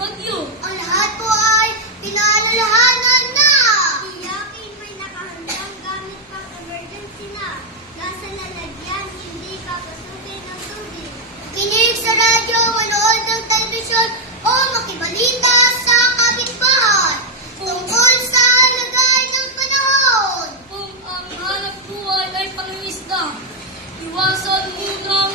bagyo. Ang lahat po ay pinaalalahanan na. Tiyakin may nakahandang gamit pang emergency na. Nasa lalagyan, hindi papasukin ng tubig. Kinig sa radyo, manood ng telebisyon o makibalita sa kapitbahay tungkol sa lagay ng panahon. Kung ang hanap buhay ay pangingisda, iwasan munang